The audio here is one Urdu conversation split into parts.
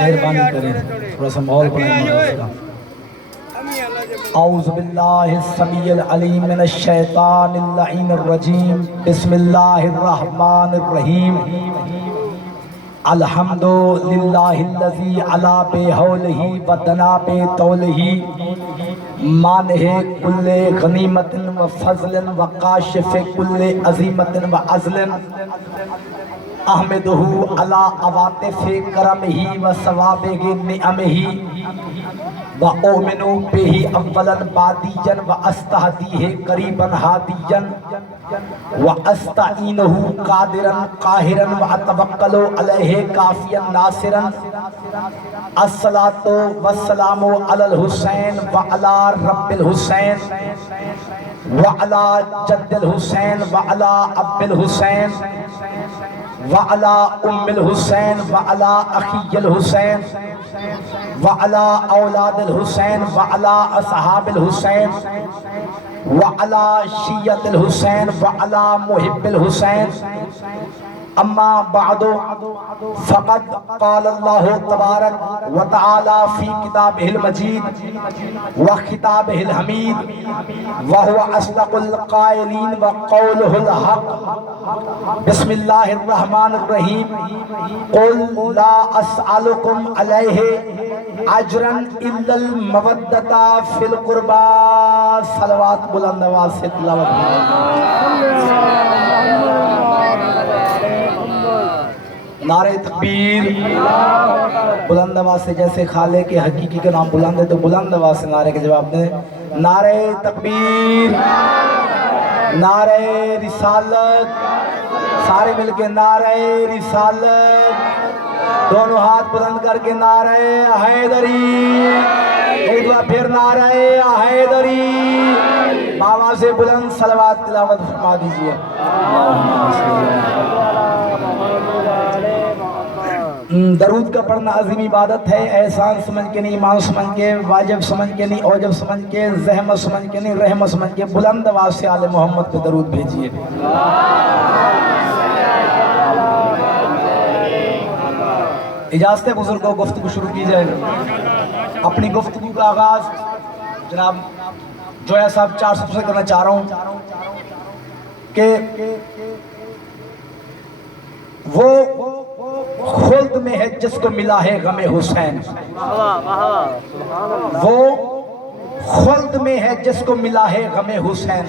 مہربانی کریں تھوڑا سا ماحول بنائیں. اعوذ باللہ السمیع العلیم من الشیطان اللعین الرجیم. بسم اللہ الرحمن الرحیم. الحمد للہ الذی علا بحولہ ودنا بطولہ مانہ کل غنیمت و فضل و کاشف کل عظیمت و عزل. احمدہ علی عواطف کرمہ و ثوابہ نعمہ و اومن بہ اولا بادیا و استہدیہ قریبا ہادیا و استعینہ قادرا قاہرا و اتوکل علیہ کافیا ناصرا. الصلاۃ والسلام علی الحسین و علی رب الحسین و علی جد الحسین و علی اب الحسین وعلى ام الحسین وعلى اخی الحسین وعلى اولاد الحسین وعلى اصحاب الحسین وعلى شیعۃ الحسین وعلى محب الحسین. اما بعد فقد قال اللہ تبارک و تعالی فی کتابہ المجید و خطابہ الحمید وہو اصدق القائلین وقولہ الحق. بسم اللہ الرحمن الرحیم. قل لا اسألکم علیہ اجرا الا المودۃ فی القربى. صلوات بلند آواز سے تلاوت. نعرہ تکبیر. بلند آواز سے جیسے خالق کے حقیقی کا نام بلند ہے تو بلند آواز سے نعرے کے جواب دیں. نعرہ تکبیر. نعرہ رسالت. سارے مل کے نعرہ رسالت. دونوں ہاتھ بلند کر کے نعرہ حیدری. ایک بار پھر نعرہ حیدری. بابا سے بلند صلوات تلاوت فرما دیجئے. درود کا پڑھنا عظیم عبادت ہے. احسان سمجھ کے نہیں، ایمان سمجھ کے، واجب سمجھ کے نہیں، اوجب سمجھ کے، زحمت سمجھ کے نہیں، رحمت سمجھ کے بلند آواز سے آل محمد پہ درود بھیجیے. اجازت ہے بزرگوں، گفتگو شروع کی جائے. اپنی گفتگو کا آغاز جناب جویا صاحب 400 سے کرنا چاہ رہا ہوں کہ وہ خلد میں ہے جس کو ملا ہے غم حسین. وہ خلد میں ہے جس کو ملا ہے غم حسین.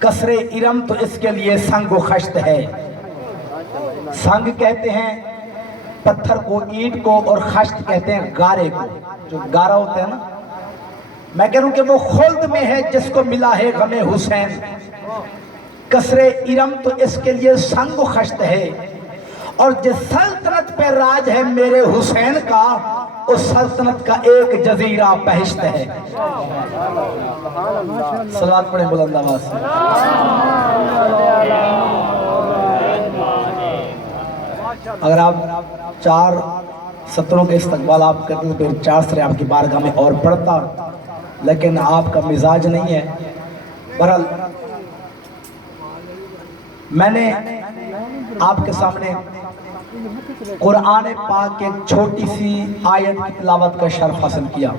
کسر ارم تو اس کے لیے سنگ و خشت ہے. سنگ کہتے ہیں پتھر کو، اینٹ کو، اور خشت کہتے ہیں گارے کو، جو گارا ہوتا ہے نا. میں کہہ رہا ہوں کہ وہ خلد میں ہے جس کو ملا ہے غم حسین. کسر ارم تو اس کے لیے سنگ و خشت ہے، اور جس سلطنت پہ راج ہے میرے حسین کا، اس سلطنت کا ایک جزیرہ بہشت ہے. صلوات پڑھیں بلند آواز سے. اگر آپ 4 سطروں کے استقبال آپ کرتے تو پھر 4 سطریں آپ کی بارگاہ میں اور پڑھتا، لیکن آپ کا مزاج نہیں ہے. بہرحال میں نے آپ کے سامنے قرآن پاک کے چھوٹی سی آیت کی تلاوت کا شرف حاصل کیا،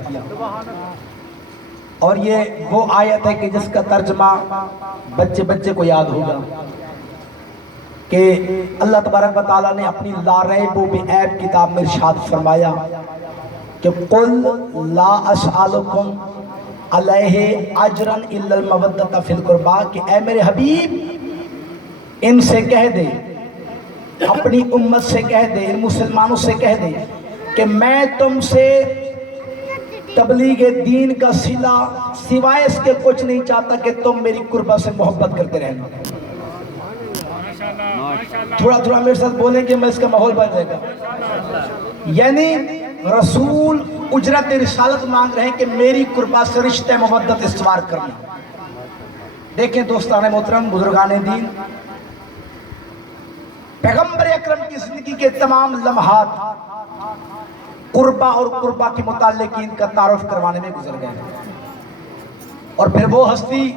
اور یہ وہ آیت ہے کہ جس کا ترجمہ بچے بچے کو یاد ہوگا کہ اللہ تبارک و تعالیٰ نے اپنی لا ریب و بعیب کتاب میں ارشاد فرمایا کہ قل لا اسألکم علیہ اجرا الا المودۃ فی القربى، کہ اے میرے حبیب ان سے کہہ دے، اپنی امت سے کہہ دے، ان مسلمانوں سے کہہ دے کہ میں تم سے تبلیغ دین کا صلہ سوائے اس کے کچھ نہیں چاہتا کہ تم میری قربت سے محبت کرتے رہنا. تھوڑا تھوڑا میرے ساتھ بولیں کہ میں اس کا ماحول بن جائے گا. یعنی رسول اجرت رسالت مانگ رہے ہیں کہ میری قربت سے رشتہ محبت استوار کرنا. دیکھیں دوستان محترم، بزرگان دین، پیغمبر اکرم کی زندگی کے تمام لمحات قربہ اور قربہ کے متعلقین کا تعارف کروانے میں گزر گئے، اور پھر وہ ہستی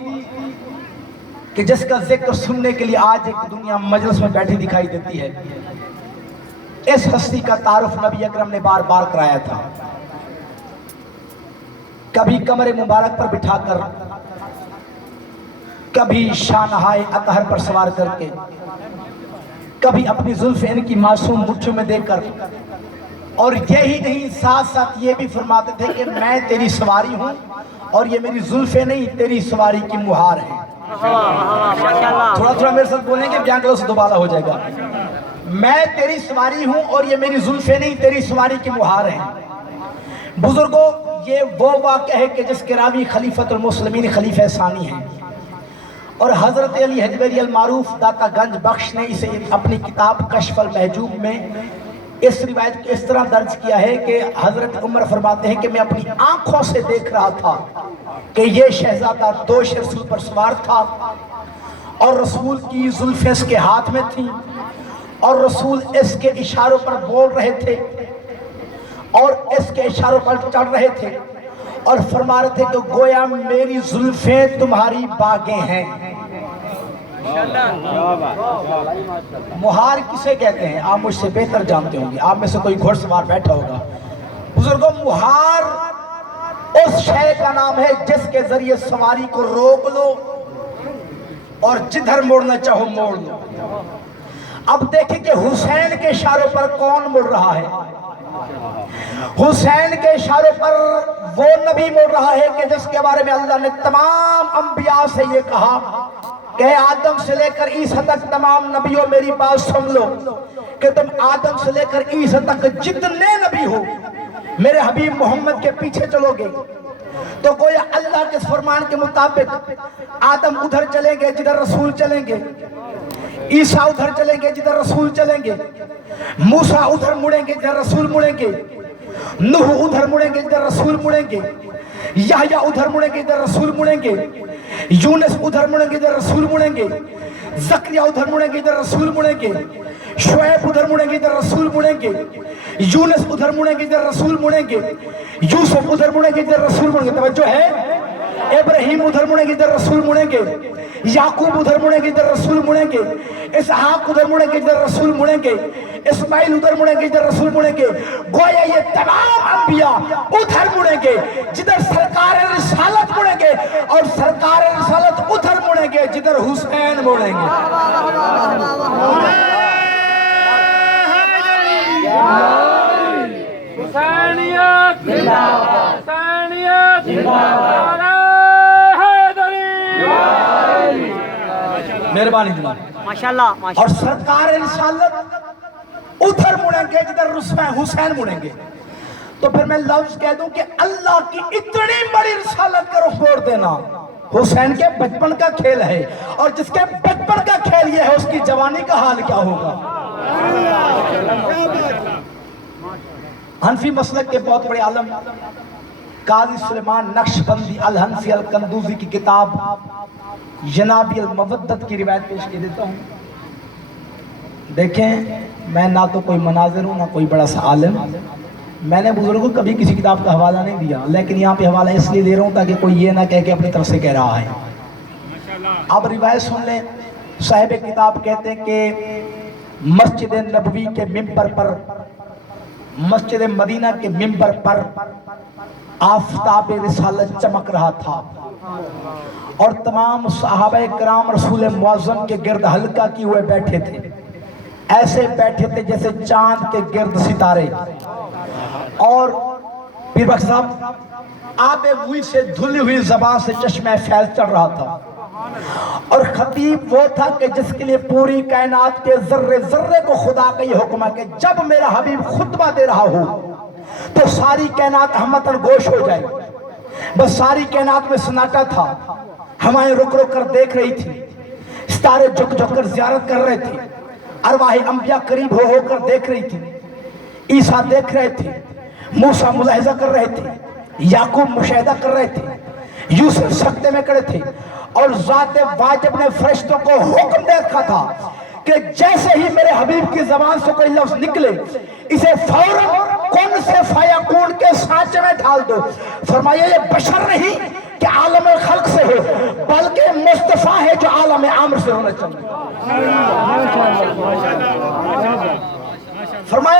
کہ جس کا ذکر سننے کے لیے آج ایک دنیا مجلس میں بیٹھی دکھائی دیتی ہے، اس ہستی کا تعارف نبی اکرم نے بار بار کرایا تھا، کبھی کمر مبارک پر بٹھا کر، کبھی شاہنہائے اطہر پر سوار کر کے، کبھی اپنی زلف ان کی معصوم مٹھیوں میں دے کر، اور یہی نہیں ساتھ ساتھ یہ بھی فرماتے تھے کہ میں تیری سواری ہوں اور یہ میری زلفیں نہیں تیری سواری کی مہار ہے۔ تھوڑا تھوڑا میرے ساتھ بولیں گے بیان کرو سے دوبارہ ہو جائے گا۔ میں تیری سواری ہوں اور یہ میری زلفیں نہیں تیری سواری کی مہار ہیں۔ بزرگوں، یہ وہ واقعہ ہے کہ جس کے راوی خلیفۃ المسلمین خلیفہ ثانی ہیں، اور حضرت علی حجویری المعروف داتا گنج بخش نے اسے اپنی کتاب کشف المحجوب میں اس روایت کو اس طرح درج کیا ہے کہ حضرت عمر فرماتے ہیں کہ میں اپنی آنکھوں سے دیکھ رہا تھا کہ یہ شہزادہ دوش رسول پر سوار تھا، اور رسول کی زلفیں اس کے ہاتھ میں تھیں، اور رسول اس کے اشاروں پر بول رہے تھے اور اس کے اشاروں پر چڑھ رہے تھے، اور فرما رہے تھے کہ گویا میری زلفیں تمہاری باغیں ہیں۔ مہار کسے کہتے ہیں آپ مجھ سے بہتر جانتے ہوں گے، آپ میں سے کوئی گھوڑ سوار بیٹھا ہوگا۔ بزرگوں، مہار اس شے کا نام ہے جس کے ذریعے سواری کو روک لو اور جدھر موڑنا چاہو موڑ لو۔ اب دیکھیں کہ حسین کے اشاروں پر کون مڑ رہا ہے؟ حسین کے اشاروں پر وہ نبی مڑ رہا ہے کہ جس کے بارے میں اللہ نے تمام انبیاء سے یہ کہا کہ آدم سے لے کر عیسیٰ تک تمام نبیوں میری بات سن لو کہ تم آدم سے لے کر عیسیٰ تک جتنے نبی ہو میرے حبیب محمد کے پیچھے چلو گے تو گویا اللہ کے فرمان کے مطابق آدم ادھر چلیں گے جدھر رسول چلیں گے، عیسیٰ ادھر چلیں گے جدھر رسول چلیں گے، موسیٰ ادھر مڑیں گے جدھر رسول مڑیں گے، نوح ادھر مڑیں گے جدھر رسول مڑیں گے، یحییٰ ادھر مڑیں گے جدھر رسول مڑیں گے، یونس ادھر مڑیں گے جدھر رسول مڑیں گے، زکریا ادھر مڑیں گے جدھر رسول مڑیں گے، شعیب ادھر مڑیں گے جدھر رسول مڑیں گے، یونس ادھر مڑیں گے جدھر رسول مڑیں گے، یوسف ادھر مڑیں گے جدھر رسول مڑیں گے، توجہ ہے، ابراہیم ادھر مڑیں گے جدھر رسول مڑیں گے، یعقوب ادھر مڑیں گے جدھر رسول مڑیں گے، اسحاق ادھر مڑیں گے جدھر رسول مڑیں گے، اسماعیل ادھر مڑیں گے جدھر رسول مڑیں گے۔ گویا یہ تمام انبیاء ادھر مڑیں گے جدھر سرکار رسالت مڑیں گے، اور سرکار رسالت ادھر مڑیں گے جدھر حسین مڑیں گے۔ حسینیت حسینیت مہربانی جناب، ماشاءاللہ۔ اور سرکار رسالت ادھر مڑیں گے جدھر حسین مڑیں گے۔ تو پھر میں لفظ کہہ دوں کہ اللہ کی اتنی بڑی رسالت کا رخ موڑ دینا حسین کے بچپن کا کھیل ہے، اور جس کے بچپن کا کھیل یہ ہے اس کی جوانی کا حال کیا ہوگا۔ حنفی مسلک کے بہت بڑے عالم قاضی سلیمان نقشبندی الحنفی القندوزی کی کتاب ینابی المودت کی روایت پیش کی دیتا ہوں۔ دیکھیں، میں نہ تو کوئی مناظر ہوں نہ کوئی بڑا سا عالم، میں نے بزرگوں کو کبھی کسی کتاب کا حوالہ نہیں دیا، لیکن یہاں پہ حوالہ اس لیے دے رہا ہوں تاکہ کوئی یہ نہ کہہ کہ اپنی طرف سے کہہ رہا ہے۔ اب روایت سن لیں، صاحب کتاب کہتے ہیں کہ مسجد نبوی کے ممبر پر، مسجد مدینہ کے ممبر پر آفتاب رسالت چمک رہا تھا، اور تمام صحابہ کرام رسول معظم کے گرد حلقہ کی ہوئے بیٹھے تھے، ایسے بیٹھے تھے جیسے چاند کے گرد ستارے، اور پیر بخش صاحب آب وہی سے دھلی ہوئی زبان سے چشمہ فیض چڑھ رہا تھا، اور خطیب وہ تھا کہ جس کے لیے پوری کائنات کے ذرے ذرے کو خدا کا یہ حکم ہے کہ جب میرا حبیب خطبہ دے رہا ہو تو ساری کائنات ہمتن گوش ہو جائے۔ بس ساری کائنات میں سناٹا تھا، ہوائیں رک رک کر دیکھ رہی تھی، ستارے جھک جھک کر زیارت کر رہے تھے، ارواح انبیاء قریب ہو ہو کر دیکھ رہی تھی، عیسیٰ دیکھ رہے تھے، موسیٰ ملاحظہ کر رہے تھے، یعقوب مشاہدہ کر رہے تھے، یوسف سکتے میں کھڑے تھے، اور ذات واجب نے فرشتوں کو حکم دے رکھا تھا کہ جیسے ہی میرے حبیب کی زبان سے کوئی لفظ نکلے اسے فوراً کن سے فیکون کے سانچے میں ڈھال دو۔ فرمایا یہ بشر نہیں کہ عالم خلق سے ہو، بلکہ مصطفیٰ ہے جو عالم عامر سے ہونا چاہیے۔ فرمایا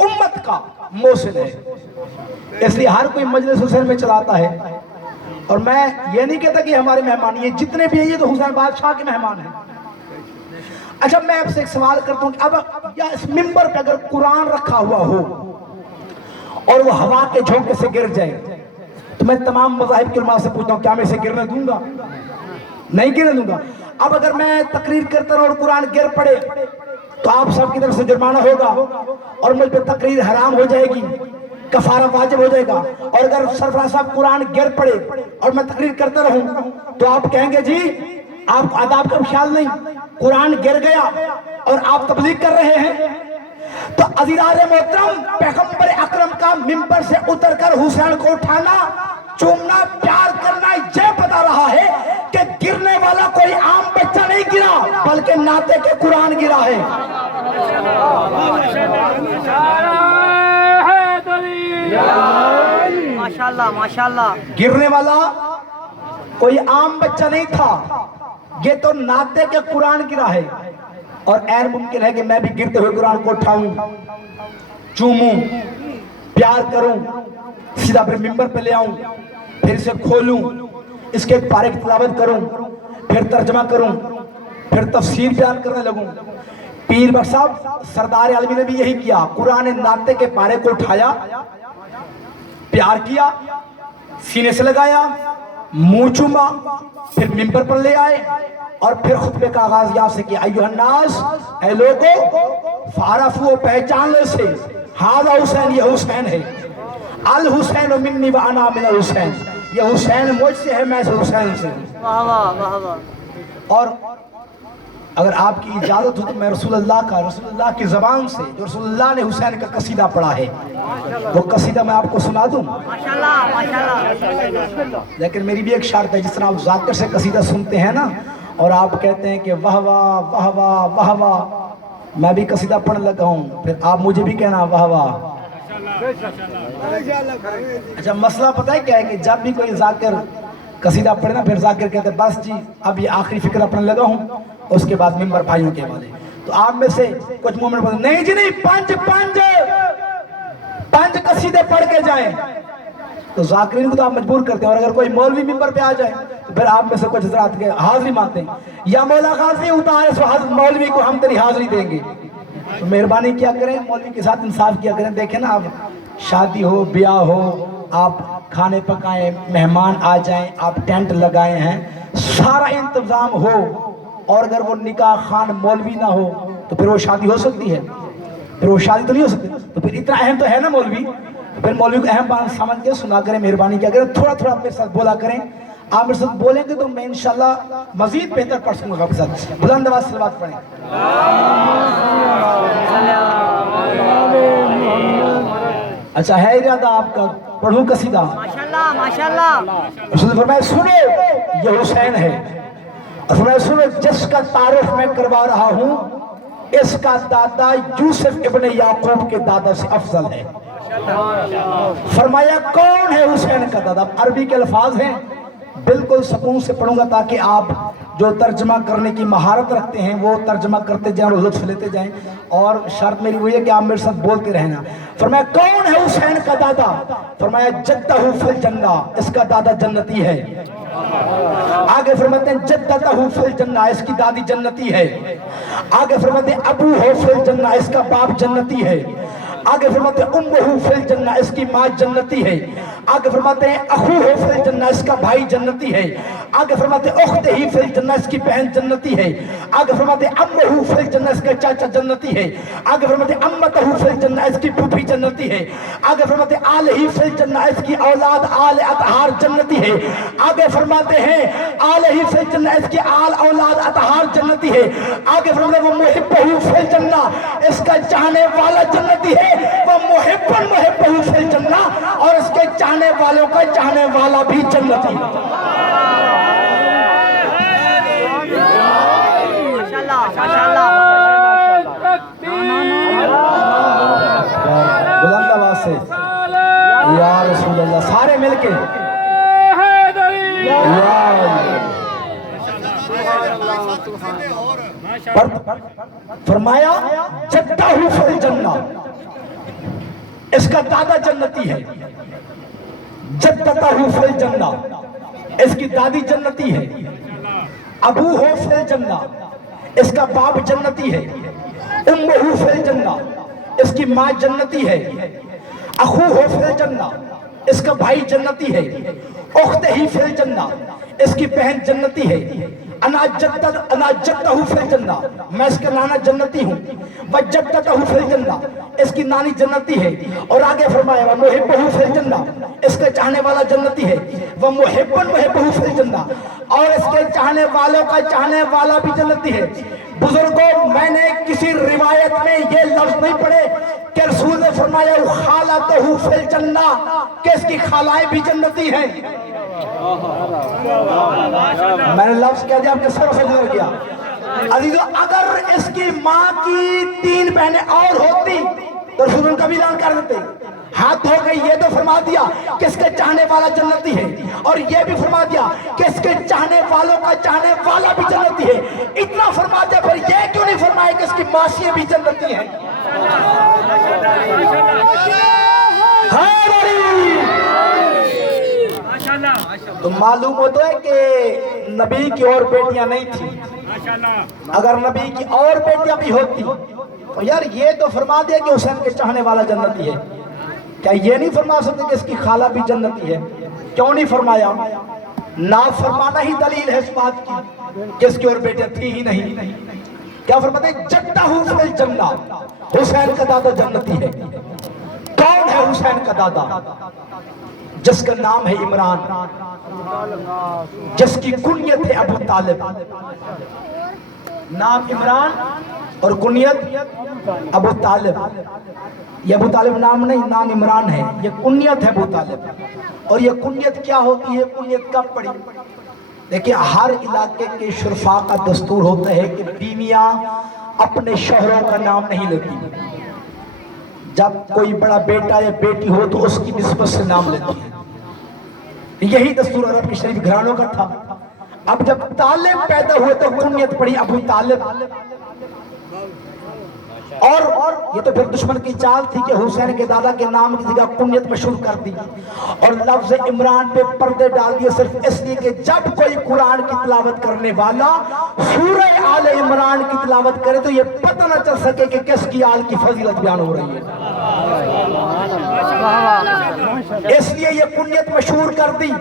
امت کا محسن ہے، اس لیے ہر کوئی مجلس حسین میں چلاتا ہے۔ اور میں یہ نہیں کہتا کہ ہمارے مہمان، یہ جتنے بھی ہیں یہ تو حسین بادشاہ کے مہمان ہیں۔ اچھا میں آپ سے ایک سوال کرتا ہوں کہ اب یا اس ممبر پہ اگر قرآن رکھا ہوا ہو اور وہ ہوا کے جھونکے سے گر جائے تو میں تمام مذاہب کے علماء سے پوچھتا ہوں کیا میں اسے گرنے دوں گا؟ نہیں گرنے دوں گا۔ اب اگر میں تقریر کرتا رہا اور قرآن گر پڑے تو آپ سب کی طرف سے جرمانہ ہوگا اور مجھ پہ تقریر حرام ہو جائے گی، کفارہ واجب ہو جائے گا۔ اور اگر سرفراز صاحب قرآن گر پڑے اور میں تقریر کرتا رہوں تو آپ کہیں گے جی آپ آداب کا خیال نہیں، قرآن گر گیا اور آپ تبلیغ کر رہے ہیں۔ تو عزیزان محترم، پیغمبر اکرم کا ممبر سے اتر کر حسین کو اٹھانا، چومنا، پیار کرنا یہ بتا رہا ہے کہ گرنے والا کوئی عام بچہ نہیں گرا بلکہ ناطے کے قرآن گرا ہے۔ ماشاءاللہ ماشاءاللہ، گرنے والا کوئی عام بچہ نہیں تھا، یہ تو ناطے کے قرآن گرا ہے۔ اور عین ممکن ہے کہ میں بھی گرتے ہوئے قرآن کو اٹھاؤں، چوموں، پیار کروں، سیدھا پھر ممبر پہ لے آؤں، پھر اسے کھولوں، اس کے ایک پارے کی تلاوت کروں، پھر ترجمہ کروں، پھر تفسیر بیان کرنے لگوں۔ پیر بخش صاحب سردار عالمی نے بھی یہی کیا، قرآن ناطے کے پارے کو اٹھایا، پیار کیا، سینے سے لگایا، منہ چوما، پھر ممبر پر لے آئے اور پھر خطبے کا آغاز یہاں سے کیا، ایوہ الناس، اے لوگو، فعرفو، پہچان لے سے، ہاذا حسین، یہ حسین ہے، الحسین منی و انا من الحسین، یہ حسین مجھ سے ہے، میں سے حسین سے۔ واہ واہ واہ واہ۔ اور اگر آپ کی اجازت ہو تو میں رسول اللہ کی زبان سے جو رسول اللہ نے حسین کا قصیدہ پڑھا ہے وہ قصیدہ میں آپ کو سنا دوں۔ ماشاءاللہ ماشاءاللہ۔ لیکن میری بھی ایک شرط ہے، جس طرح آپ ذاکر سے قصیدہ سنتے ہیں نا اور آپ کہتے ہیں کہ واہ واہ واہ واہ واہ واہ، میں بھی قصیدہ پڑھنے لگا ہوں، پھر آپ مجھے بھی کہنا واہ واہ۔ اچھا مسئلہ پتہ ہے کیا ہے کہ جب بھی کوئی ذاکر قصیدہ پڑھے نا پھر ذاکر کہتے ہیں بس جی اب یہ آخری فکرہ پڑھنے لگا ہوں، اس کے بعد ممبر بھائیوں کے والے تو آپ میں سے کچھ مومن بولتے نہیں جی نہیں، پانچ قصیدے پڑھ کے جائیں، تو ذاکرین کو تو آپ مجبور کرتے ہیں۔ اور اگر کوئی مولوی ممبر پہ آ جائے تو پھر آپ میں سے کچھ حضرات کے حاضری مانتے ہیں، یا مولا غازی اتارے سو حضرت مولوی کو ہم تیری حاضری دیں گے، تو مہربانی کیا کریں، مولوی کے ساتھ انصاف کیا کریں۔ دیکھیں نا، آپ شادی ہو، بیاہ ہو، آپ کھانے پکائیں، مہمان آ جائیں، آپ ٹینٹ لگائے ہیں، سارا انتظام ہو، اور اگر وہ نکاح خان مولوی نہ ہو تو پھر وہ شادی ہو سکتی ہے؟ پھر وہ شادی تو نہیں ہو سکتی۔ تو پھر اتنا اہم تو ہے نا مولوی، پھر مولوی کو اہم بات سمجھ کے سنا کریں، مہربانی کیا کریں، تھوڑا تھوڑا میرے ساتھ بولا کریں۔ آپ میرے ساتھ بولیں گے تو میں انشاءاللہ مزید بہتر پڑھ سکوں گا آپ کے ساتھ۔ بلند آواز صلوات پڑھیں۔ اچھا ہے ارادہ آپ کا پڑھوں قصیدہ؟ ماشاءاللہ ماشاءاللہ۔ رسول نے فرمایا سنو یہ حسین ہے، اور فرمایا سنو جس کا تعارف میں کروا رہا ہوں اس کا دادا یوسف ابن یعقوب کے دادا سے افضل ہے۔ فرمایا کون ہے حسین کا دادا؟ عربی کے الفاظ ہیں، بالکل سکون سے پڑھوں گا تاکہ آپ جو ترجمہ کرنے کی مہارت رکھتے ہیں وہ ترجمہ کرتے جائیں اور لطف لیتے جائیں، اور شرط میری وہ ہے کہ آپ میرے ساتھ بولتے رہنا۔ فرمایا کون ہے حسین کا دادا؟ فرمایا جدہ فی الجنہ، اس کا دادا جنتی ہے۔ آگے فرماتے ہیں جدتہ فی الجنہ، اس کی دادی جنتی ہے۔ آگے فرماتے ہیں ابو فی الجنہ، اس کا باپ جنتی ہے۔ آگے فرماتے ہیں امہ فی الجنہ، اس کی ماں جنتی ہے۔ آگے فرماتے ہیں اخوہ فی الجنہ، اس کا بھائی جنتی ہے۔ آگے فرماتے ہیں اختہ فی الجنہ، اس کی بہن جنتی ہے۔ آگے فرماتے ہیں امہ فی الجنہ، اس کا چاچا جنتی ہے۔ آگے فرماتے ہیں امتہ فی الجنہ، اس کی پھوپھی جنتی ہے۔ آگے فرماتے ہیں آلہ فی الجنہ، اس کی اولاد آل اطہار جنتی ہے۔ آگے فرماتے ہیں آلہ فی الجنہ، اس کی آل اولاد اطہار جنتی ہے۔ آگے فرماتے ہیں وہ محبہ فی الجنہ، اس کا چاہنے والا جنتی ہے۔ وہ محباً محبہ فی الجنہ، اور اس کے چاہنے والوں کا چاہنے والا بھی جنتی ہے۔ ماشاءاللہ ماشاءاللہ۔ بلند آواز سے یا رسول اللہ، سارے مل کے فرمایا جدہ فی الجنہ، اس کا دادا جنتی ہے، جدتہ فی الجنہ، اس کی دادی جنتی ہے، ابو ہو فی الجنہ، اس کا باپ جنتی ہے، امہ فی الجنہ، اس کی ماں جنتی ہے، اخو ہو فی الجنہ، اس کا بھائی جنتی ہے، اخت ہی فی الجنہ، اس کی بہن جنتی ہے، انا جدہ فی الجنہ، میں اس کا نانا جنتی ہوں، وجدتہ فی الجنہ، اس کی نانی جنتی ہے، اور آگے فرمایا وَمُحِبُّهُ فِي الْجَنَّةِ، اس کے چاہنے والا جنتی ہے، وَمُحِبُّهُ فِي الْجَنَّةِ، اور اس کے چاہنے والوں کا چاہنے والا بھی جنتی ہے۔ بزرگوں، میں نے کسی روایت میں یہ لفظ نہیں پڑھے کہ رسول نے فرمایا خالتہ فی الجنہ، کہ اس کی خالائیں بھی جنتی ہیں۔ میں نے لفظ کہہ دیا، آپ کے سر سے گزر گیا۔ عزیزو، اگر اس کی ماں کی 3 بہنیں اور ہوتی تو رسول ان کا بھی اعلان کر دیتے۔ ہاتھ ہو گئی، یہ تو فرما دیا کہ اس کے چاہنے والا جنتی ہے، اور یہ بھی فرما دیا کہ اس کے چاہنے والوں کا چاہنے والا بھی جنتی ہے۔ اتنا فرما دیا، پھر یہ کیوں نہیں فرمایا کہ اس کی ماسیاں بھی جنتی ہیں؟ تو معلوم ہوتا ہے کہ نبی کی اور بیٹیاں نہیں تھیں۔ اگر نبی کی اور بیٹیاں بھی ہوتی تو یار یہ تو فرما دیا کہ حسین کے چاہنے والا جنتی ہے، کیا یہ نہیں فرما سکتے کہ اس کی خالہ بھی جنتی ہے؟ کیوں نہیں فرمایا؟ نا فرمانا ہی دلیل ہے اس بات کی کہ اس کی اور بیٹیاں تھی ہی نہیں۔ کیا فرماتے ہیں؟ جدہ فی الجنہ، حسین کا دادا جنتی ہے۔ کون ہے حسین کا دادا؟ جس کا نام ہے عمران، جس کی کنیت ہے ابو طالب۔ نام عمران اور کنیت ابو طالب۔ یہ ابو طالب نام نہیں، نام عمران ہے، یہ کنیت ہے ابو طالب۔ اور یہ کنیت کیا ہوتی ہے؟ کنیت کب پڑی؟ دیکھیں، ہر علاقے کے شرفاء کا دستور ہوتا ہے کہ بیویاں اپنے شوہروں کا نام نہیں لیتی۔ جب کوئی بڑا بیٹا یا بیٹی ہو تو اس کی نسبت سے نام لیتی ہے۔ یہی دستور عرب کی شریف گھرانوں کا تھا۔ اب جب طالب پیدا ہوئے تو کنیت پڑی ابو طالب۔ اور یہ تو پھر دشمن کی چال تھی کہ حسین کے دادا کے نام کی جگہ کنیت مشہور کر دی، اور لفظ عمران پہ پردے ڈال دیے، صرف اس لیے کہ جب کوئی قرآن کی تلاوت کرنے والا سورہ آل عمران کی تلاوت کرے تو یہ پتہ نہ چل سکے کہ کس کی آل کی فضیلت بیان ہو رہی ہے۔ اس لیے یہ کنیت مشہور کر دی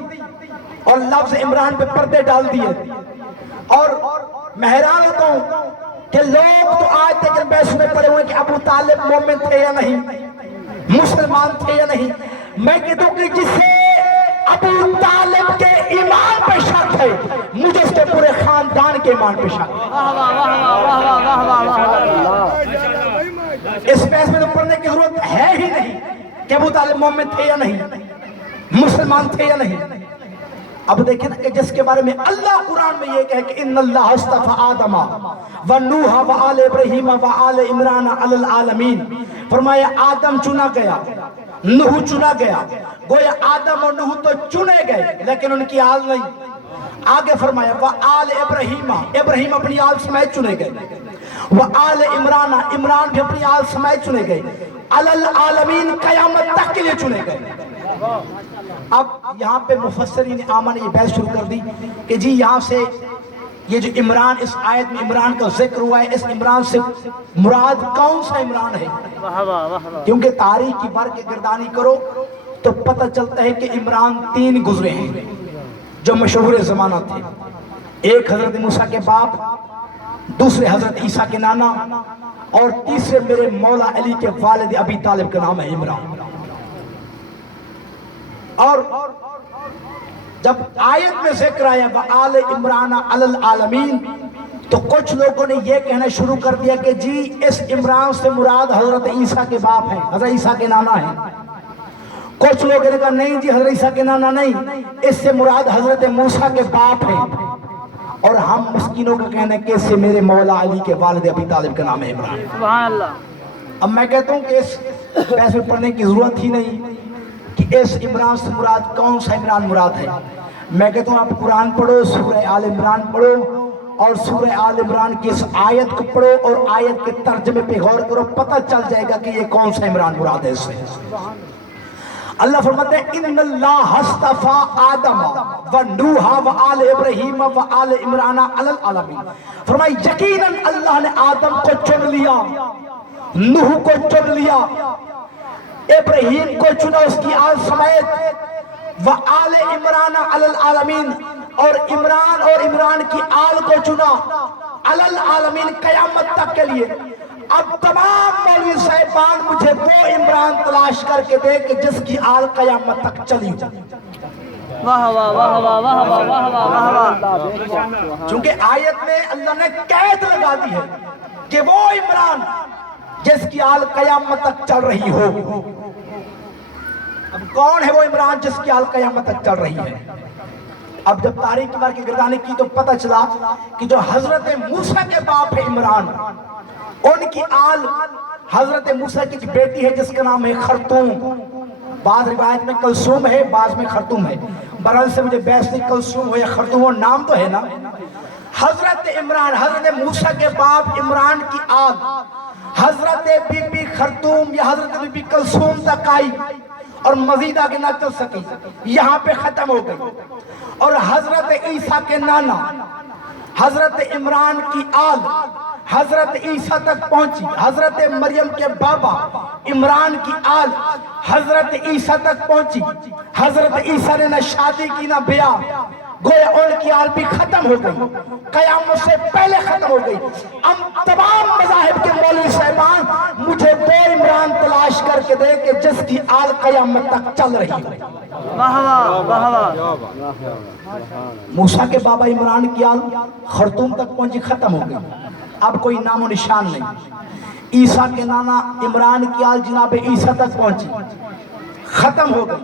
اور لفظ عمران پہ پردے ڈال دیے۔ اور میں حیران ہوتا ہوں کہ لوگ تو آج تک بحث میں پڑے ہوئے کہ ابو طالب مومن تھے یا نہیں، مسلمان تھے یا نہیں۔ میں کہتا ہوں کہ جسے ابو طالب کے ایمان پہ شک ہے، مجھے اس کے پورے خاندان کے ایمان پہ شک ہے۔ اس بحث میں تو پڑھنے کی ضرورت ہے ہی نہیں کہ ابو طالب مومن تھے یا نہیں، مسلمان تھے یا نہیں۔ اب دیکھیں کہ جس کے بارے میں اللہ قرآن میں یہ کہے کہ ان اللہ اصطفى آدم ونوح وآل ابراہیم وآل عمران علی العالمین، فرمایا آدم چنا گیا، نوح چنا گیا۔ گویا آدم اور نوح تو چنے گئے لیکن ان کی آل نہیں۔ آگے فرمایا وآل ابراہیم، ابراہیم اپنی آل سمیت چنے گئے، وآل عمران، عمران بھی اپنی آل سمیت چنے گئے، علی العالمین، قیامت تک کے لیے چنے گئے۔ اب یہاں پہ مفسرین عامہ نے یہ بحث شروع کر دی کہ جی یہاں سے یہ جو عمران، اس آیت میں عمران کا ذکر ہوا ہے، اس عمران سے مراد کون سا عمران ہے؟ کیونکہ تاریخ کی بار کے گردانی کرو تو پتہ چلتا ہے کہ عمران 3 گزرے ہیں جو مشہور زمانہ تھے۔ ایک حضرت موسیٰ کے باپ، دوسرے حضرت عیسیٰ کے نانا، اور تیسرے میرے مولا علی کے والد ابی طالب کا نام ہے عمران۔ اور جب آیت میں ذکر آیا وآل عمران علی العالمین تو کچھ لوگوں نے یہ کہنا شروع کر دیا کہ جی اس عمران سے مراد حضرت عیسیٰ کے باپ ہیں، حضرت عیسیٰ کے نانا ہیں۔ کچھ لوگوں نے کہا نہیں جی حضرت عیسیٰ کے نانا نہیں، اس سے مراد حضرت موسیٰ کے باپ ہیں۔ اور ہم مسکینوں کا کہنا ہے کہ اس سے میرے مولا علی کے والد ابی طالب کا نام ہے عمران۔ سبحان اللہ۔ اب میں کہتا ہوں کہ اس بحث میں پڑھنے کی ضرورت ہی نہیں کہ اس عمران سے مراد کون سا عمران مراد ہے۔ میں کہتا ہوں آپ قرآن پڑھو، سورہ آل عمران پڑھو، اور سورہ آل عمران کی اس آیت کو پڑھو اور آیت کے ترجمے پہ غور کرو، پتہ چل جائے گا کہ یہ کون سا عمران مراد ہے اس سے۔ اللہ فرماتے ہیں ان اللہ اصطفیٰ آدم و نوح و آل ابراہیم و آل عمران علی العالمین۔ فرمایا یقیناً اللہ نے آدم کو چن لیا، نوح کو چن لیا، ابراہیم کو چنا اس کی آل سمیت، و آل عمران علی العالمین، اور عمران کی آل کو چنا علی العالمین قیامت تک کے لیے۔ اب تمام مولوی صاحبان مجھے وہ عمران تلاش کر کے دے کہ جس کی آل قیامت تک چلی ہو۔ واہ واہ واہ واہ واہ واہ واہ واہ واہ۔ چونکہ آیت میں اللہ نے قید لگا دی ہے کہ وہ عمران جس کی آل قیامت تک چل رہی ہو۔ اب کون ہے وہ عمران جس کی آل قیامت تک چل رہی ہے؟ اب جب تاریخ کی بار کی گردانی کی تو پتہ چلا کہ جو حضرت موسیٰ کے باپ ہے عمران، ان کی آل حضرت موسیٰ کی بیٹی ہے جس کا نام ہے خرطوم، بعض روایت میں کلثوم ہے، بعض میں خرطوم ہے، برحال سے مجھے بحث نہیں کلثوم ہو یا خرطوم ہو، نام تو ہے نا۔ حضرت عمران، حضرت موسیٰ کے باپ عمران کی آل حضرت بی بی خرطوم یا حضرت بی بی کلثوم تک آئی اور مزید آگے نہ چل سکی، یہاں پہ ختم ہو گئی۔ اور حضرت عیسیٰ کے نانا حضرت عمران کی آل حضرت عیسیٰ تک پہنچی، حضرت مریم کے بابا عمران کی آل حضرت عیسیٰ تک پہنچی، حضرت عیسیٰ نے نہ شادی کی نہ بیاہ، گویا ان کی آل بھی ختم ہو گئی، قیامت سے پہلے ختم ہو گئی۔ اب تمام مذاہب کے مولوی صاحبان مجھے وہ عمران تلاش کر کے دے کہ جس کی آل قیامت تک چل رہی ہو۔ واہ واہ واہ واہ۔ موسیٰ کے بابا عمران کی آل خرطوم تک پہنچی، ختم ہو گئی، اب کوئی نام و نشان نہیں۔ عیسیٰ کے نانا عمران کی آل جناب عیسیٰ تک پہنچی، ختم ہو گئی۔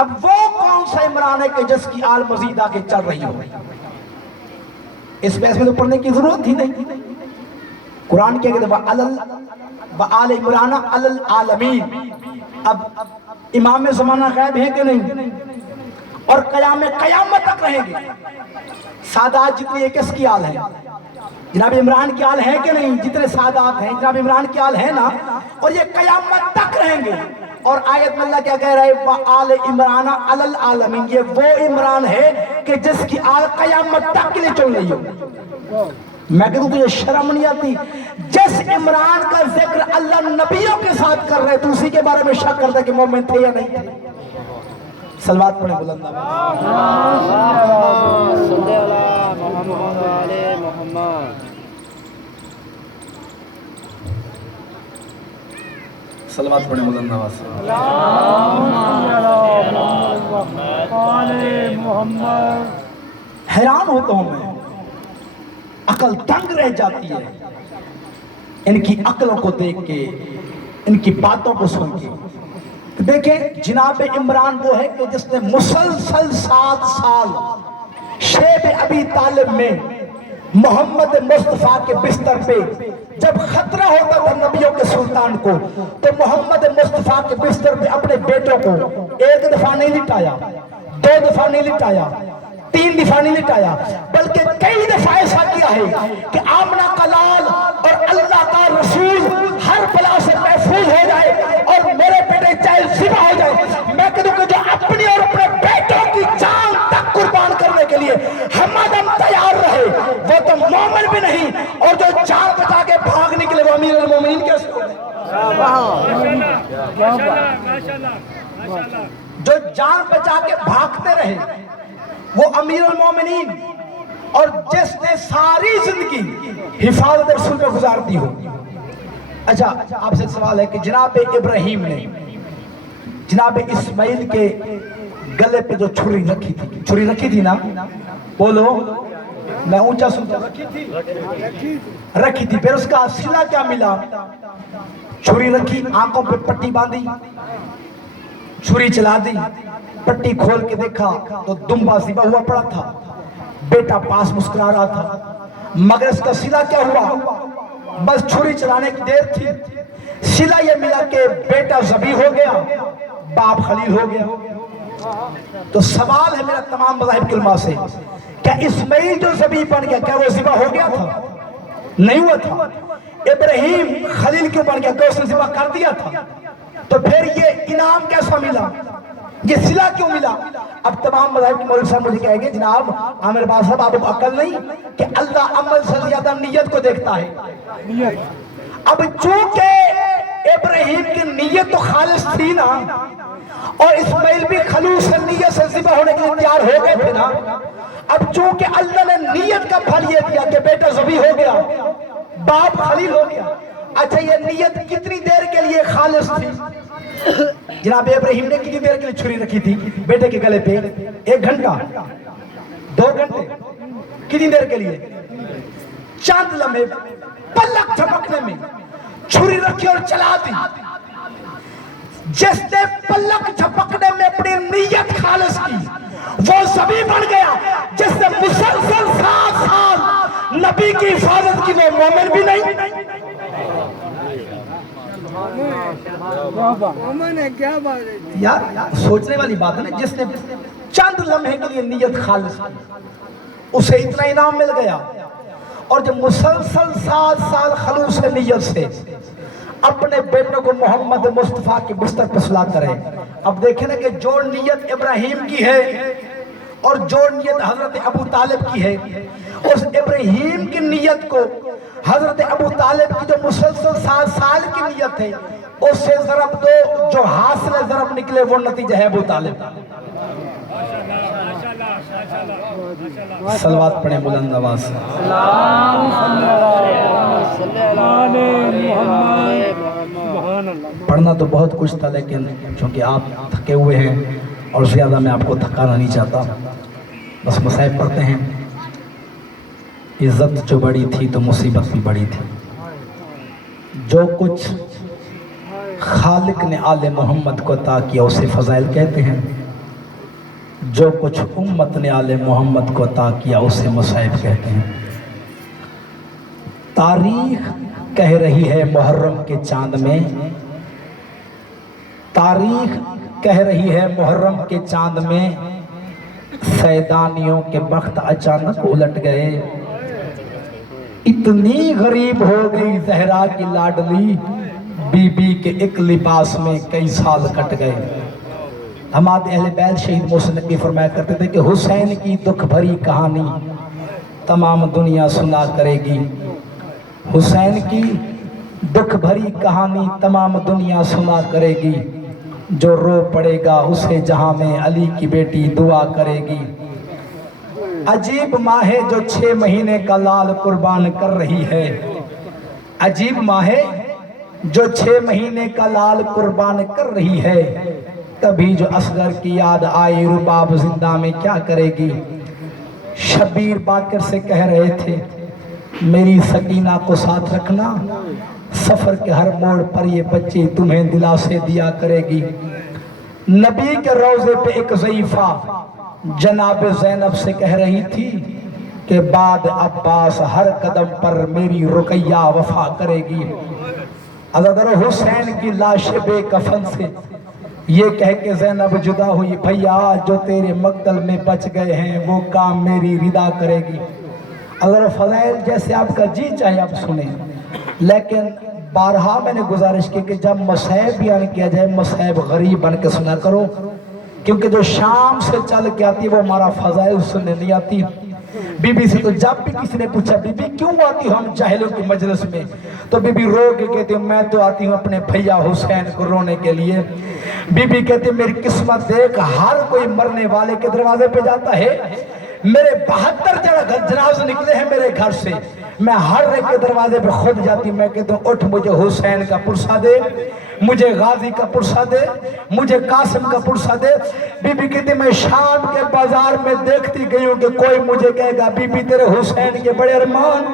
اب وہ کون سا عمران ہے کہ جس کی آل مزید آگے چل رہی ہو؟ اس بحث میں تو پڑھنے کی ضرورت ہی نہیں، قرآن کیا کہتے ہیں وَآلِ عمران علی العالمین۔ اب امام زمانہ غائب ہے کہ نہیں؟ اور قیامت تک رہیں گے۔ سادات جتنی ہے کس کی آل ہے؟ جناب عمران کی آل ہے کہ نہیں؟ جتنے سادات ہیں جناب عمران کی آل ہے نا، اور یہ قیامت تک رہیں گے۔ اور آیت میں اللہ کیا کہہ رہا ہے وَآلِ عمران علی العالمین، یہ وہ عمران ہے کہ جس کی آل قیامت تک کے لیے چل رہی ہو۔ میں کہتا ہوں تجھے شرم نہیں آتی؟ جس عمران کا ذکر اللہ نبیوں کے ساتھ کر رہے تو اسی کے بارے میں شک کرتا کہ مومن تھے یا نہیں تھے؟ صلوات پڑھیں بلند آواز۔ صلوات پڑھیں بلند آواز۔ حیران ہوتا ہوں میں، عقل تنگ رہ جاتی ہے ان کی عقلوں کو دیکھ کے، ان کی باتوں کو سن کے۔ دیکھیں جناب عمران وہ ہے کہ جس نے مسلسل 7 سال شیب ابی طالب میں محمد مصطفیٰ کے بستر پہ جب خطرہ ہوتا تھا نبیوں کے سلطان کو، تو محمد مصطفیٰ کے بستر پہ اپنے بیٹوں کو 1 دفعہ نہیں لٹایا، 2 دفعہ نہیں لٹایا، 3 دفعہ نہیں لٹایا، بلکہ کئی دفعہ ایسا کیا ہے کہ آمنہ کا لال اور اللہ کا رسول ہر بلا سے محفوظ ہو جائے اور میرے بیٹے چاہے ذبح ہو جائے۔ میں کہتا ہوں کہ جو اپنی اور اپنے بیٹوں کی جان تک قربان کرنے کے لیے ہمدم تیار رہے وہ تو مومن بھی نہیں، اور جو جان بچا کے بھاگنے کے لیے وہ امیر المومنین کیسے ہو؟ جو جان بچا کے بھاگتے رہے وہ امیر المومنین، اور جس نے ساری زندگی حفاظت رسول پہ گزار دی ہو۔ اچھا آپ سے سوال ہے کہ جناب ابراہیم نے جناب اسماعیل کے گلے پہ جو چھری رکھی تھی نا، بولو میں اونچا سنتا، رکھی تھی، پھر اس کا صلہ کیا ملا؟ چھری رکھی، آنکھوں پہ پٹی باندھی، چھری چلا دی، پٹی کھول کے دیکھا تو دمبا ذبح ہوا پڑا تھا، بیٹا پاس مسکرا رہا تھا، مگر اس کا صلہ کیا ہوا؟ بس چھری چلانے کی دیر تھی، صلہ یہ ملا کہ بیٹا ذبح ہو گیا، باپ خلیل ہو گیا۔ تو سوال ہے میرا تمام مذاہب کے علماء سے، کیا اسماعیل جو ذبیح بن گیا کیا وہ ذبح ہو گیا تھا؟ نہیں ہوا تھا۔ ابراہیم خلیل کیوں بن گیا؟ کہ اس نے ذبح کر دیا تھا۔ تو پھر یہ انعام کیسا ملا؟ یہ صلہ کیوں ملا؟ اب تمام مذاہب کے مولوی صاحب مجھے کہیں گے جناب عامر باز صاحب آپ کو عقل نہیں کہ اللہ عمل سے زیادہ نیت کو دیکھتا ہے۔ اب چونکہ ابراہیم کی نیت تو خالص تھی نا، اور اسماعیل بھی خلوص نیت سے ذبح ہونے کے لیے تیار ہو گئے تھے نا، اب چونکہ اللہ نے نیت کا پھل یہ دیا کہ بیٹا ذبح ہو گیا، باپ خلیل ہو گیا، اچھا یہ نیت کتنی دیر کے لیے خالص تھی؟ جناب ابراہیم نے کتنی دیر کے لیے چھری رکھی تھی بیٹے کے گلے پہ؟ 1 گھنٹہ 2 گھنٹے؟ کتنی دیر کے لیے؟ چند لمحے، پلک جھپکنے میں چھری رکھی اور چلا دی۔ جس نے پلک جھپکنے میں اپنی نیت خالص کی وہ ذبیح بن گیا۔ جس نے مسلسل 7 سال نبی کی حفاظت کی وہ مومن بھی نہیں۔ یار سوچنے والی بات ہے نا، جس نے چند لمحے کے لیے نیت خالص کی اسے اتنا انعام مل گیا، اور جب مسلسل 7 سال خلوص نیت سے اپنے بیٹوں کو محمد مصطفیٰ کے بستر پر سلا کرے۔ اب دیکھیں نا کہ جو نیت ابراہیم کی ہے اور جو نیت حضرت ابو طالب کی ہے، اس ابراہیم کی نیت کو حضرت ابو طالب کی جو مسلسل 7 سال کی نیت ہے اس سے ضرب دو، جو حاصل ضرب نکلے وہ نتیجہ ہے ابو طالب۔ صلوات پڑھیں بلند آواز سے۔ پڑھنا تو بہت کچھ تھا لیکن چونکہ آپ تھکے ہوئے ہیں اور زیادہ میں آپ کو تھکانا نہیں چاہتا، بس مصائب پڑھتے ہیں۔ عزت جو بڑی تھی تو مصیبت بھی بڑی تھی۔ جو کچھ خالق نے آل محمد کو عطا کیا اسے فضائل کہتے ہیں، جو کچھ امت نے آل محمد کو عطا کیا اسے مصائب کہتے ہیں۔ تاریخ کہہ رہی ہے محرم کے چاند میں، تاریخ کہہ رہی ہے محرم کے چاند میں، سیدانیوں کے بخت اچانک الٹ گئے۔ اتنی غریب ہو گئی زہرا کی لاڈلی، بی بی کے ایک لباس میں کئی سال کٹ گئے۔ ہمارے اہل بیت شہید محسن نقوی فرمایا کرتے تھے کہ حسین کی دکھ بھری کہانی تمام دنیا سنا کرے گی، حسین کی دکھ بھری کہانی تمام دنیا سنا کرے گی، جو رو پڑے گا اسے جہاں میں علی کی بیٹی دعا کرے گی۔ عجیب ماں ہے جو 6 مہینے کا لال قربان کر رہی ہے، عجیب ماں ہے جو 6 مہینے کا لال قربان کر رہی ہے، کبھی جو اصغر کی یاد آئی رباب زندہ میں کیا کرے گی۔ شبیر باقر سے کہہ رہے تھے میری سکینہ کو ساتھ رکھنا، سفر کے ہر موڑ پر یہ بچی تمہیں دلاسے دیا کرے گی۔ نبی کے روضے پہ ایک ضعیفہ جناب زینب سے کہہ رہی تھی کہ بعد عباس ہر قدم پر میری رقیہ وفا کرے گی۔ حضرت حسین کی لاش بے کفن سے یہ کہہ کے زینب جدا ہوئی، بھیا جو تیرے مقتل میں بچ گئے ہیں وہ کام میری رضا کرے گی۔ اگر فضائل جیسے آپ کا جی چاہے آپ سنیں، لیکن بارہا میں نے گزارش کی کہ جب مصائب بیان کیا جائے مصائب غریب بن کے سنا کرو، کیونکہ جو شام سے چل کے آتی وہ ہمارا فضائل سننے نہیں آتی۔ بی بی سے تو جب بھی کسی نے پوچھا بی بی کیوں آتی ہو ہم جاہلوں کی مجلس میں، تو بی بی رو کے کہتی ہوں میں تو آتی ہوں اپنے بھیا حسین کو رونے کے لیے۔ بی بی کہتی میری قسمت دیکھ ہر کوئی مرنے والے کے دروازے پہ جاتا ہے، میرے 72 جنازے نکلے ہیں میرے گھر سے، میں ہر ایک کے دروازے پہ خود جاتی ہوں، میں کہتا ہوں اٹھ مجھے حسین کا پرسہ دے، مجھے غازی کا پرسہ دے، مجھے قاسم کا پرسہ دے۔ بی بی کہتی میں شام کے بازار میں دیکھتی گئی ہوں کہ کوئی مجھے کہے گا بی بی تیرے حسین کے بڑے ارمان،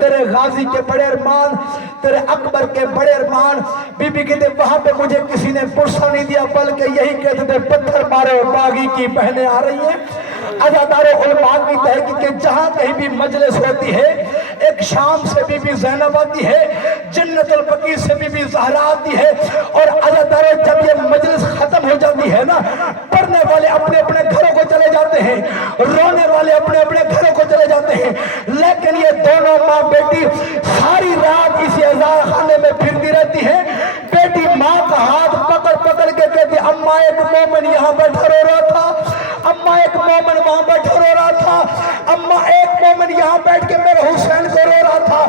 تیرے غازی کے بڑے ارمان، تیرے اکبر کے بڑے ارمان۔ بی بی کہتے وہاں پہ مجھے کسی نے پرسہ نہیں دیا بلکہ یہی کہتے تھے پتھر مارے باغی کی بہنیں آ رہی ہیں۔ عزادار علماء کی تحقیق کہ جہاں کہیں بھی مجلس ہوتی ہے ایک شام سے بی بی زینب آتی ہے، جنت البقیع سے بی بی زہرا آتی ہے، اور عزادار جب یہ مجلس ختم ہو جاتی ہے نا پڑھنے والے اپنے اپنے گھروں کو چلے جاتے ہیں، رونے والے اپنے اپنے گھروں کو چلے جاتے ہیں، لیکن یہ دونوں ماں بیٹی ساری رات اسی عزا خانے میں پھرتی رہتی ہیں۔ بیٹی ماں کا ہاتھ پکڑ پکڑ کے کہتی اماں ایک مومن یہاں بیٹھا رو رہا تھا، اماں ایک مومن وہاں بیٹھا رو رہا تھا، اماں ایک مومن یہاں بیٹھ کے میرے حسین کو رو رہا تھا۔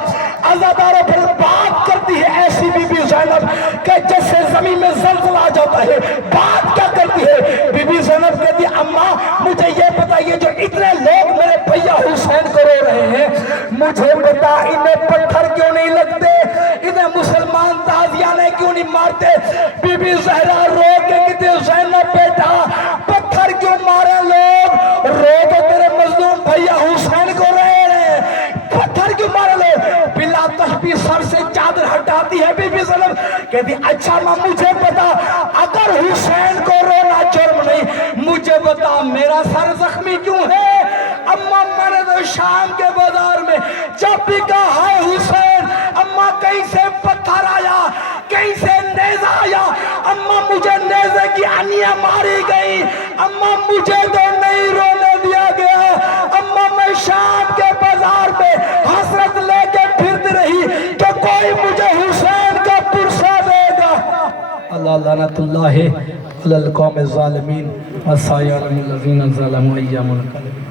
عزاداروں پھر بات کرتی ہے ایسی بی بی زینب کہ جیسے زمین میں زلزلہ آ جاتا ہے۔ بات کیا کرتی ہے بی بی زینب؟ کہتی اماں مجھے یہ بتائیے جو اتنے لوگ میرے بھیا حسین کو رو رہے ہیں، مجھے بتا انہیں پتھر کیوں نہیں لگتے، انہیں مسلمان تازیانے کیوں نہیں مارتے؟ بی بی زہرا رو کے کہتی زینب بیٹا پتھر کیوں مارے لوگ؟ رو تو تیرے مظلوم بھیا حسین کو رہے ہیں، پتھر کیوں مارے لوگ؟ بلا تشبیہ سر سے چادر ہٹاتی ہے بی بی زینب، کہتی اچھا ماں مجھے بتا اگر حسین کو رونا جرم نہیں، مجھے بتا میرا سر زخمی کیوں ہے؟ اماں میں نے تو شام کے بازار میں جب بھی کہا ہائے حسین، اماں کہیں سے پتھر آیا کہیں سے نیزہ آیا، اماں مجھے نیزے کی انیاں ماری گئی، اماں مجھے تو نہیں رونے دیا گیا، اماں میں شام کے بازار میں حسرت لے کے پھرتی رہی کہ کوئی مجھے حسین کا پرسہ دے گا۔ اللہ لعنت اللہ علی القوم الظالمین وسایرہم الذین ظلموا ایام القلب۔